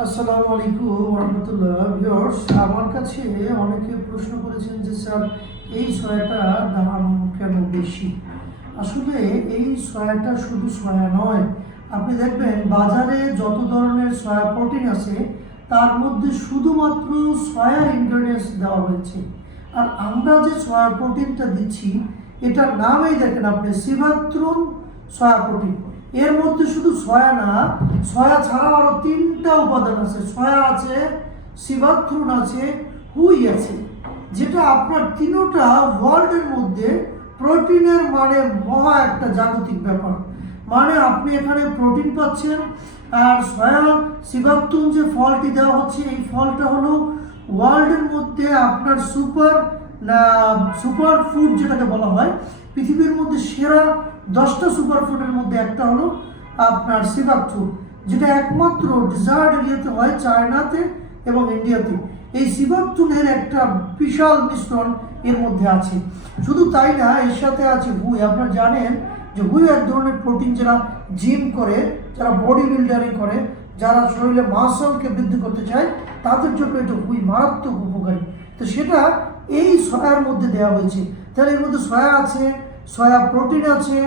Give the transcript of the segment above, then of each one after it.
আসসালামু আলাইকুম রহমতুল্লাহ ভিউয়ার্স। আমার কাছে অনেকে প্রশ্ন করেছেন যে, স্যার, এই সয়াটার দাম কেন বেশি? আসলে এই সয়াটা শুধু সয়া নয়। আপনি দেখবেন, বাজারে যত ধরনের সয়া প্রোটিন আছে, তার মধ্যে শুধুমাত্র সয়ার ইনগ্রেডিয়েন্টস দেওয়া হয়েছে। আর আমরা যে সয়া প্রোটিনটা দিচ্ছি, এটার নামেই দেখেন আপনি সিভাত্রুন সয়া প্রোটিন। এর মধ্যে শুধু সয়া না সয়া ছাড়াও আরও তিনটা উপাদান আছে। সয়া আছে সিভাত্রুন আছে, হুই আছে, যেটা আপনার তিনোটা ওয়ার্ল্ডের মধ্যে প্রোটিনের মানে মহা একটা জাগতিক ব্যাপার। মানে আপনি এখানে প্রোটিন পাচ্ছেন, আর সয়া সিভাত্তুন যে ফলটি দেওয়া হচ্ছে, এই ফলটা হলো ওয়ার্ল্ডের মধ্যে আপনার সুপার সুপার ফুড যেটাকে বলা হয়, পৃথিবীর মধ্যে সেরা দশটা সুপার ফুডের মধ্যে একটা হলো আপনার সিভাত্তুন যেটা একমাত্র ডিজার্ট এরিয়াতে হয় চায়নাতে এবং ইন্ডিয়াতে। এই সিভাত্তুনের একটা বিশাল মিশ্রণ এর মধ্যে আছে। শুধু তাই না, এর সাথে আছে হুই। আপনারা জানেন যে হুই এক ধরনের প্রোটিন যারা জিম করে, যারা বডি বিল্ডারিং করে, যারা শরীরে মাসলকে বৃদ্ধি করতে চায়, তাদের জন্য এটা হুই মারাত্মক উপকারী। তো সেটা এই সয়ার মধ্যে দেওয়া হয়েছে। তাহলে এর মধ্যে সয়া আছে, সয়া প্রোটিন আছে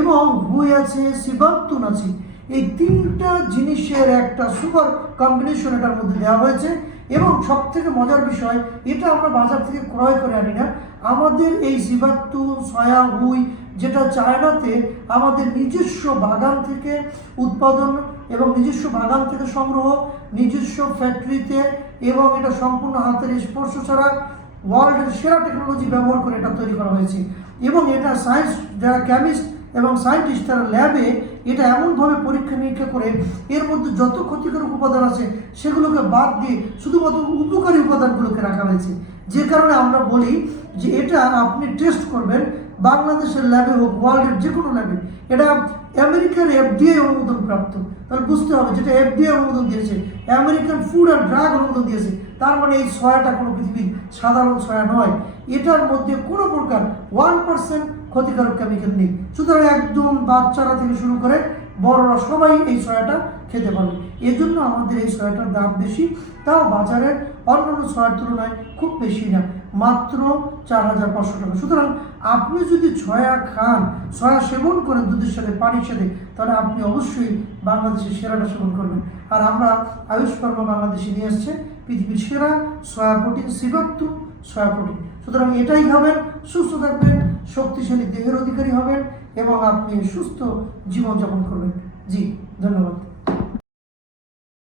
এবং হুই আছে সিবাত্তুন আছে। এই তিনটা জিনিসের একটা সুপার কম্বিনেশন এটার মধ্যে দেওয়া হয়েছে। এবং সব থেকে মজার বিষয়, এটা আমরা বাজার থেকে ক্রয় করে আনি না। আমাদের এই সিবাত্তুন সয়া, হুই যেটা চায়নাতে আমাদের নিজস্ব বাগান থেকে উৎপাদন এবং নিজস্ব বাগান থেকে সংগ্রহ, নিজস্ব ফ্যাক্টরিতে এবং এটা সম্পূর্ণ হাতের স্পর্শ ছাড়া ওয়ার্ল্ডের সেরা টেকনোলজি ব্যবহার করে এটা তৈরি করা হয়েছে। এবং এটা সায়েন্স যারা কেমিস্ট এবং সায়েন্টিস্ট তারা ল্যাবে এটা এমনভাবে পরীক্ষা নিরীক্ষা করে, এর মধ্যে যত ক্ষতিকারক উপাদান আছে সেগুলোকে বাদ দিয়ে শুধুমাত্র উপকারী উপাদানগুলোকে রাখা হয়েছে। যে কারণে আমরা বলি যে এটা আপনি টেস্ট করবেন বাংলাদেশের ল্যাবে হোক ওয়ার্ল্ডের যে কোনো ল্যাবে এটা আমেরিকার এফডিআই অনুমোদন প্রাপ্ত। তাহলে বুঝতে হবে যেটা এফডিআই অনুমোদন দিয়েছে, আমেরিকান ফুড অ্যান্ড ড্রাগ অনুমোদন দিয়েছে, তার মানে এই সয়াটা কোনো পৃথিবীর সাধারণ সয়া নয়। এটার মধ্যে কোনো প্রকার ওয়ান পার্সেন্ট ক্ষতিকারক কেমিক্যাল নেই। সুতরাং একদম বাচ্চারা থেকে শুরু করে বড়রা সবাই এই সয়াটা খেতে পারবে। এজন্য আমাদের এই সয়াটার দাম বেশি, তাও বাজারের অন্যান্য সয়ার তুলনায় খুব বেশি না। মাত্র চার হাজার পাঁচশো টাকা। সুতরাং আপনি যদি ছয়া খান সয়া সেবন করেন দুধের সাথে, পানির সাথে, তাহলে আপনি অবশ্যই বাংলাদেশের সেরাটা সেবন করবেন। আর আমরা আয়ুষ ফার্মা বাংলাদেশে নিয়ে আসছে পৃথিবীর সেরা সয়া প্রোটিন সিবাক্তু সয়া প্রোটিন। সুতরাং এটাই হবেন, সুস্থ থাকবেন, শক্তিশালী দেহের অধিকারী হবেন, এবং আপনি সুস্থ জীবনযাপন করবেন। জি, ধন্যবাদ।